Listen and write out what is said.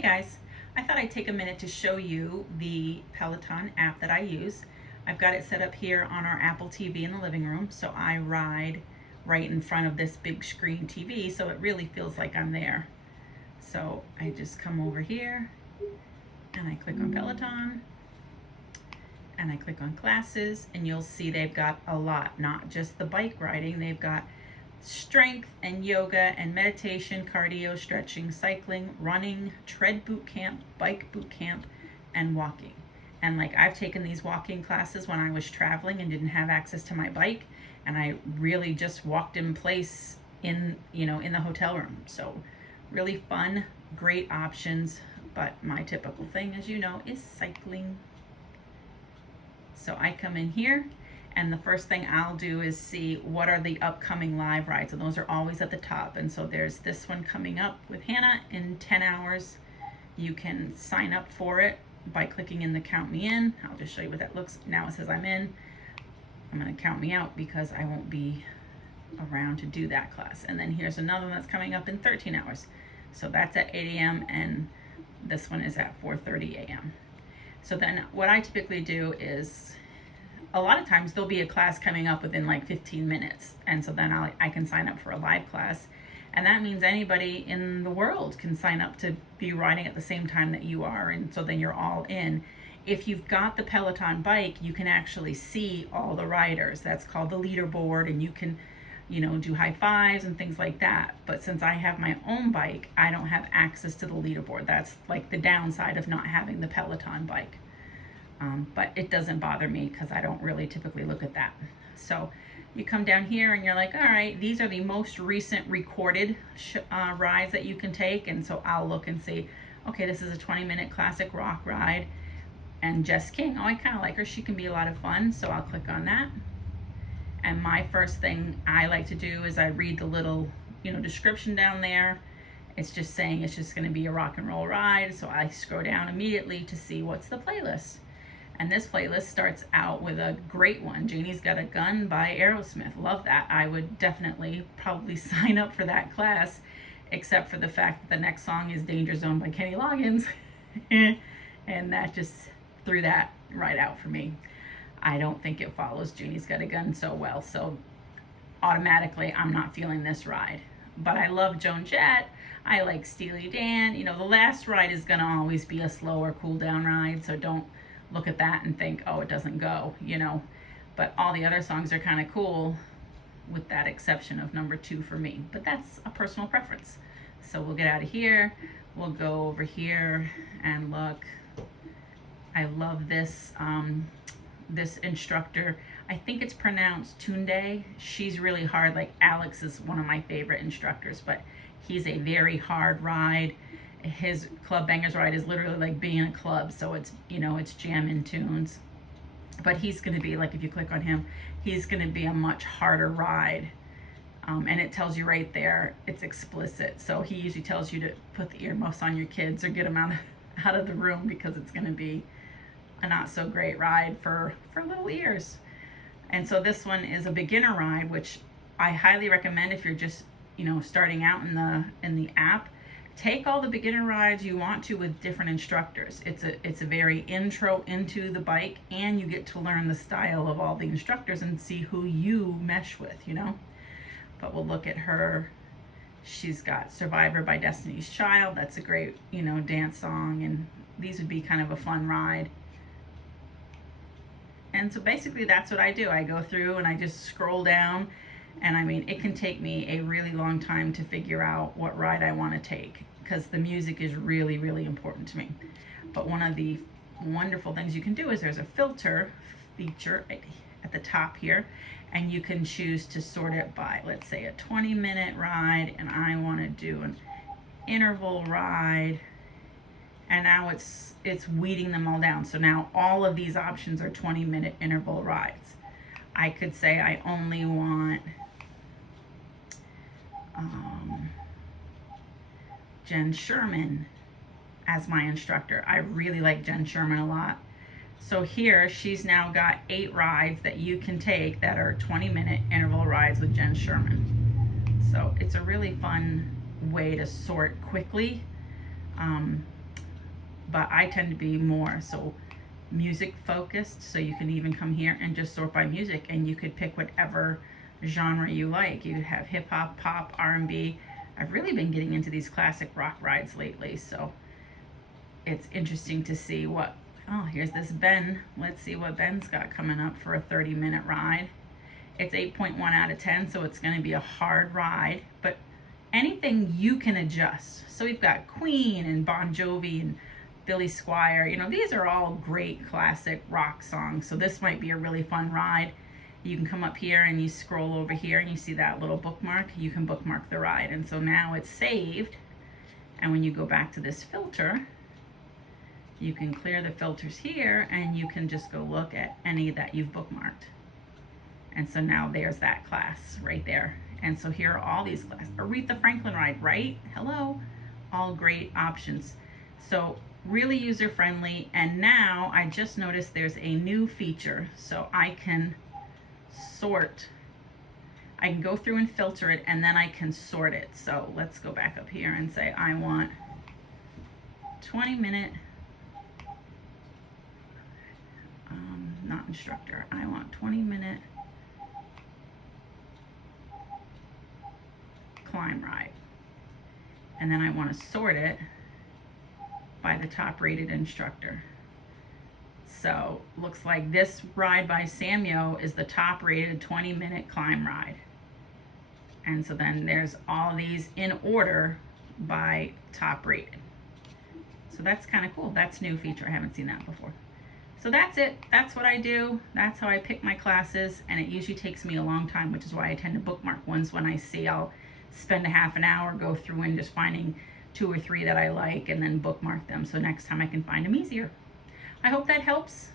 Hey guys, I thought I'd take a minute to show you the Peloton app that I use. I've got it set up here on our Apple TV in the living room, so I ride right in front of this big screen TV, so it really feels like I'm there. So I just come over here and I click on Peloton and I click on classes, and you'll see they've got a lot, not just the bike riding, they've got strength and yoga and meditation, cardio, stretching, cycling, running, tread boot camp, bike boot camp, and walking. And like, I've taken these walking classes when I was traveling and didn't have access to my bike, and I really just walked in place in the hotel room. So really fun, great options. But my typical thing, as you know, is cycling. So I come in here, and the first thing I'll do is see what are the upcoming live rides, and those are always at the top. And so there's this one coming up with Hannah in 10 hours. You can sign up for it by clicking in the count me in. I'll just show you what that looks. Now it says I'm in. I'm going to count me out because I won't be around to do that class. And then here's another one that's coming up in 13 hours. So that's at 8 a.m. and this one is at 4:30 a.m. So then what I typically do is, a lot of times there'll be a class coming up within like 15 minutes. And so then I can sign up for a live class. And that means anybody in the world can sign up to be riding at the same time that you are. And so then you're all in. If you've got the Peloton bike, you can actually see all the riders. That's called the leaderboard, and you can, do high fives and things like that. But since I have my own bike, I don't have access to the leaderboard. That's like the downside of not having the Peloton bike. But it doesn't bother me because I don't really typically look at that. So you come down here and you're like, all right, these are the most recent recorded rides that you can take. And so I'll look and see, okay, this is a 20-minute classic rock ride. And Jess King, oh, I kind of like her. She can be a lot of fun. So I'll click on that. And my first thing I like to do is I read the little, description down there. It's just saying it's just going to be a rock and roll ride. So I scroll down immediately to see what's the playlist. And this playlist starts out with a great one. Janie's Got a Gun by Aerosmith. Love that. I would definitely probably sign up for that class, except for the fact that the next song is Danger Zone by Kenny Loggins. And that just threw that right out for me. I don't think it follows Janie's Got a Gun so well. So automatically, I'm not feeling this ride. But I love Joan Jett. I like Steely Dan. The last ride is going to always be a slower, cool down ride. So don't look at that and think, oh, it doesn't go, But all the other songs are kind of cool, with that exception of number 2 for me. But that's a personal preference. So we'll get out of here. We'll go over here and look. I love this this instructor. I think it's pronounced Tunde. She's really hard. Like, Alex is one of my favorite instructors, but he's a very hard ride. His Club Bangers ride is literally like being in a club, so it's it's jamming tunes. But he's going to be like, if you click on him, he's going to be a much harder ride, and it tells you right there it's explicit. So he usually tells you to put the earmuffs on your kids or get them out of the room, because it's going to be a not so great ride for little ears. And so this one is a beginner ride, which I highly recommend if you're just starting out in the app. Take all the beginner rides you want to with different instructors. It's a very intro into the bike, and you get to learn the style of all the instructors and see who you mesh with, But we'll look at her. She's got Survivor by Destiny's Child. That's a great, dance song, and these would be kind of a fun ride. And so basically that's what I do. I go through and I just scroll down, and I mean, it can take me a really long time to figure out what ride I want to take, because the music is really, really important to me. But one of the wonderful things you can do is there's a filter feature at the top here, and you can choose to sort it by, let's say, a 20-minute ride, and I want to do an interval ride. And now it's weeding them all down. So now all of these options are 20-minute interval rides. I could say I only want Jen Sherman as my instructor. I really like Jen Sherman a lot. So here she's now got 8 rides that you can take that are 20-minute interval rides with Jen Sherman. So it's a really fun way to sort quickly. but I tend to be more so music focused. So you can even come here and just sort by music, and you could pick whatever genre you like. You have hip hop, pop, R&B. I've really been getting into these classic rock rides lately, so it's interesting to see what, oh, here's this Ben. Let's see what Ben's got coming up for a 30-minute ride. It's 8.1 out of 10, so it's going to be a hard ride, but anything you can adjust. So we've got Queen and Bon Jovi and Billy Squier. You know, these are all great classic rock songs, so this might be a really fun ride. You can come up here and you scroll over here and you see that little bookmark. You can bookmark the ride, and so now it's saved. And when you go back to this filter, you can clear the filters here and you can just go look at any that you've bookmarked. And so now there's that class right there. And so here are all these classes. Aretha Franklin ride, right? Hello. All great options. So really user friendly. And now I just noticed there's a new feature. So I can sort. I can go through and filter it, and then I can sort it. So let's go back up here and say I want 20-minute, not instructor. I want 20-minute climb ride, and then I want to sort it by the top rated instructor. So looks like this ride by Samuel is the top rated 20-minute climb ride, and so then there's all these in order by top rated. So that's kind of cool. That's a new feature. I haven't seen that before. So that's it. That's what I do. That's how I pick my classes, and it usually takes me a long time, which is why I tend to bookmark ones when I see. I'll spend a half an hour, go through and just finding 2 or 3 that I like, and then bookmark them so next time I can find them easier. I hope that helps.